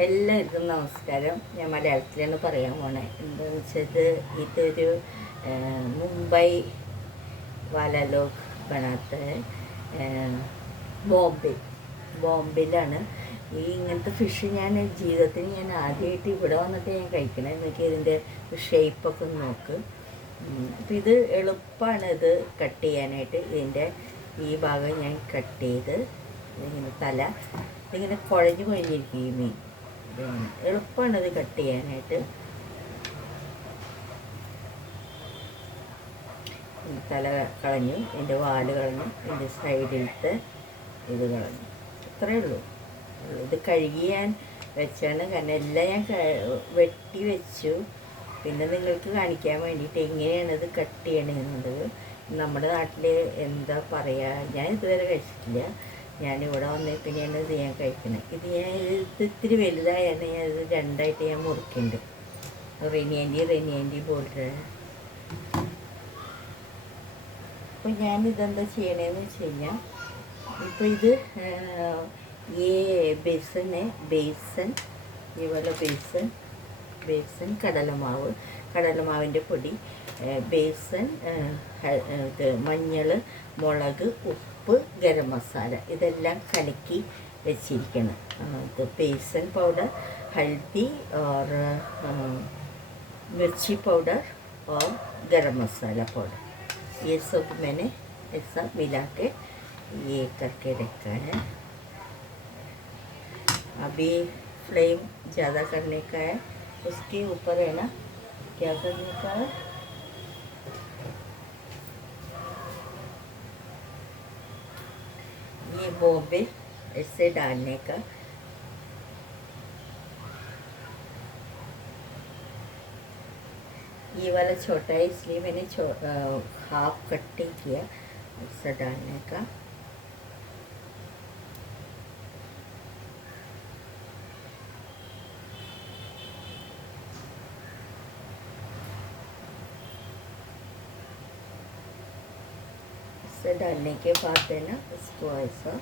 എല്ലാവർക്കും നമസ്കാരം. ഞാൻ മലയാളത്തിലാണ് പറയാൻ പോണേ. എന്താണെന്ന് വെച്ചത്? ഇതൊരു മുംബൈ വാല പണാത്ത ബോംബെ. ബോംബെയിലാണ് ഈ ഇങ്ങനത്തെ ഫിഷ് ഞാൻ ജീവിതത്തിൽ ഞാൻ ആദ്യമായിട്ട് ഇവിടെ വന്നിട്ട് ഞാൻ കഴിക്കണേ. എനിക്ക് ഇതിന്റെ ഷേപ്പൊക്കെ നോക്ക്. അപ്പം ഇത് എളുപ്പമാണ് ഇത് കട്ട് ചെയ്യാനായിട്ട്. ഇതിന്റെ ഈ ഭാഗം ഞാൻ കട്ട് ചെയ്ത് ഇതിങ്ങനെ തല ഇങ്ങനെ കുഴഞ്ഞു കുഴഞ്ഞിരിക്കും ഈ മീൻ. എളുപ്പമാണ് ഇത് കട്ട് ചെയ്യാനായിട്ട്. തല കളഞ്ഞു ഇതിന്റെ വാൽ കളഞ്ഞു ഇതിന്റെ സൈഡിലത്തെ ഇത് കളഞ്ഞു. അത്രയേ ഉള്ളൂ. ഇത് കഴുകി ഞാൻ വെച്ചാണ്. കാരണം എല്ലാം ഞാൻ വെട്ടി വെച്ചു. പിന്നെ നിങ്ങൾക്ക് കാണിക്കാൻ വേണ്ടിയിട്ട് എങ്ങനെയാണ് ഇത് കട്ട് ചെയ്യണമെന്നുള്ളത് നമ്മുടെ നാട്ടിൽ എന്താ പറയുക ഞാൻ ഇതുവരെ കഴിച്ചിട്ടില്ല. ഞാനിവിടെ വന്നേ പിന്നെയാണ് ഇത് ഞാൻ കഴിക്കുന്നത് ഇത് ഞാൻ ഇത് ഇത്തിരി വലുതായാണ് ഞാൻ ഇത് രണ്ടായിട്ട് ഞാൻ മുറിക്കുന്നുണ്ട് റെനിയാന്റെ റെനിയാന്റെ ബോർഡർ അപ്പോൾ ഞാനിതെന്താ ചെയ്യണേന്ന് വെച്ച് കഴിഞ്ഞാൽ ഇപ്പോൾ ഇത് ഈ ബേസന് ബേസൻ ഇതുപോലെ ബേസൻ ബേസൻ കടലമാവ് കടലമാവിന്റെ പൊടി ബേസൻ ഇത് മഞ്ഞൾ മുളക് ഉപ്പ് ഗരം മസാല ഇതെല്ലാം കലക്കി വെച്ചിരിക്കണം ആ, ഇത് ബേസൻ പൗഡർ ഹൽദി और ആ, मिर्ची पाउडर और गरम मसाला पाउडर ये सब मैंने ऐसा मिला के ये करके रखा है अभी फ्लेम ज़्यादा करने का है उसके ऊपर है ना क्या करने का है ये भी इससे डालने का। ये वाला छोटा है, इसलिए मैंने हाफ़ कटिंग किया इससे डालने का। इसे डालने के बाद है ना इसको ऐसा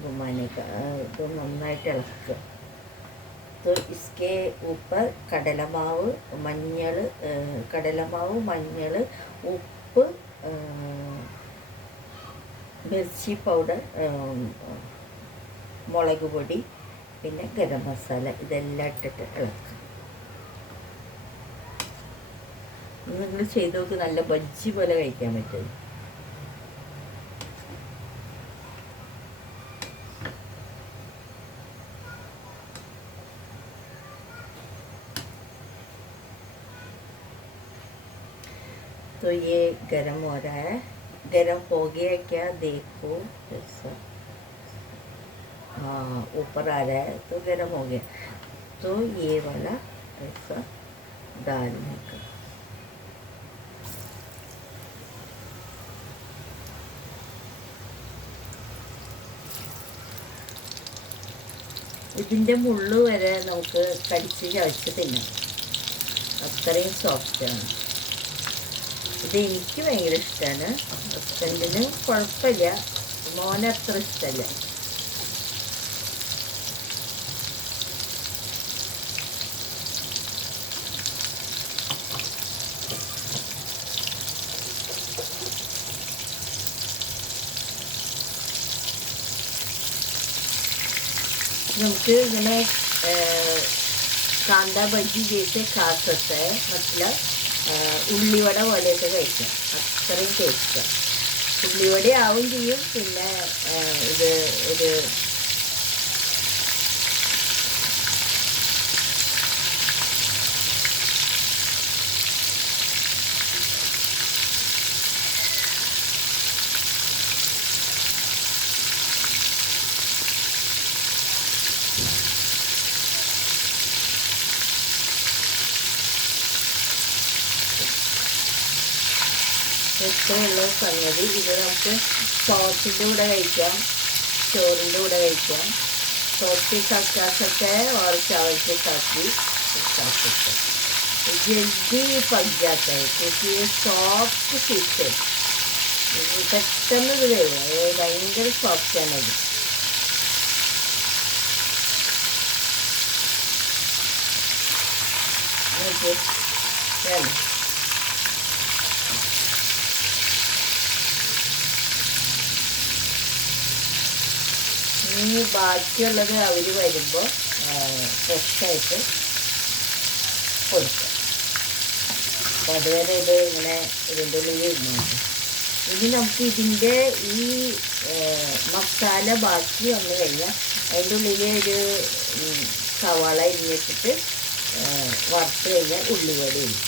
घुमाने का तो നന്നായിട്ട് ഇളക്കുക तो इसके ऊपर കടലമാവ് മഞ്ഞൾ കടലമാവ് മഞ്ഞൾ ഉപ്പ് മിർച്ചി പൗഡർ മുളക് പൊടി പിന്നെ ഗരം മസാല ഇതെല്ലാം ഇട്ടിട്ട് ഇളക്കുക നിങ്ങൾ ചെയ്ത് നോക്ക് നല്ല ബജ്ജി പോലെ കഴിക്കാൻ പറ്റും तो ये गरम हो रहा है गरम हो गया क्या देखो ऐसा हाँ ऊपर आ रहा है तो गरम हो गया तो ये वाला ऐसा डालने का ഇതിൻ്റെ മുള്ളു വരെ നമുക്ക് കടിച്ച് ചവച്ച് തിന്നാം അത്രയും സോഫ്റ്റാണ് ഇത് എനിക്ക് ഭയങ്കര ഇഷ്ടമാണ് ഹസ്ബൻഡിന് കുഴപ്പമില്ല മോനത്ര ഇഷ്ടമല്ല നമുക്ക് इन्हें कांदा भजी जैसे खा सकते हैं मतलब ഉള്ളിവട പോലെയൊക്കെ കഴിക്കാം അത്രയും ടേസ്റ്റാണ് ഉള്ളിവട ആവും ചെയ്യും പിന്നെ ഇത് ഒരു ഇഷ്ടമുള്ള സംഗതി ഇത് നമുക്ക് സോസിന്റെ കൂടെ കഴിക്കാം ചോറിന്റെ കൂടെ കഴിക്കാം. സോസി സക്കാസൊക്കെ ഓർ ചാവയ്ക്ക് കാക്കി സക്കാസൊക്കെ जल्दी पक जाता है क्योंकि ये सॉफ्ट फिश है പെട്ടെന്ന് ഇത് വരും. ഭയങ്കര സോഫ്റ്റാണ് അത് ഓക്കെ ഇനി ബാക്കിയുള്ളത് അവർ വരുമ്പോൾ ഫ്രഷായിട്ട് കൊടുക്കുക അപ്പോൾ അതുവരെ ഇത് ഇങ്ങനെ ഇതിൻ്റെ ഉള്ളിൽ ഇരുന്നോട്ടെ ഇനി നമുക്ക് ഇതിൻ്റെ ഈ ആ, മസാല ബാക്കി വന്നു കഴിഞ്ഞാൽ അതിൻ്റെ ഉള്ളിൽ ഒരു ഉം, സവാള ഇരിഞ്ഞിട്ടിട്ട് വറുത്ത് കഴിഞ്ഞാൽ ഉള്ളിവട ഇടും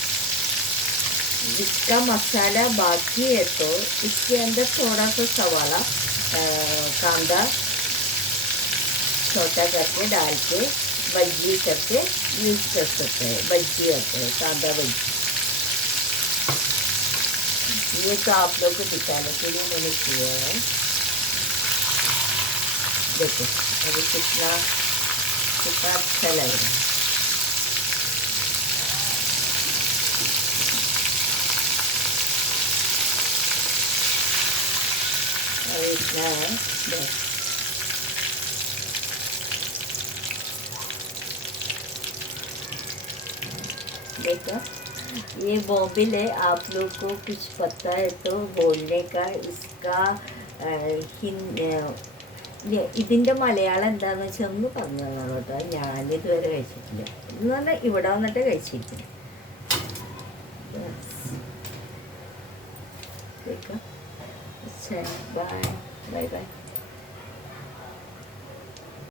इसका मसाला बाकी है तो इसके अंदर थोड़ा सा सवाला अ, कांदा छोटा करके डाल के बज्जी करके यूज़ कर सकते हैं। बज्जी होते हैं कांदा बज्जी। ये तो आप लोग को दिखाने के लिए मैंने किया है। देखो, अभी कितना कितना अच्छा लग रहा है। अभी इतना है, बस। देखो ये मोबिल है आप लोग को कुछ पता है तो बोलने का इसका ആ, ഹിൻ- ആ, ഇ- ഇതിൻ്റെ മലയാളം എന്താന്ന് വെച്ചാൽ ഒന്ന് പറഞ്ഞു തന്നോളൂ കേട്ടോ ഞാനിതുവരെ കഴിച്ചിട്ടില്ല എന്ന് പറഞ്ഞാൽ ഇവിടെ വന്നിട്ട് കഴിച്ചിരിക്കുന്നു Yes. देखो अच्छा बाय बाय बाय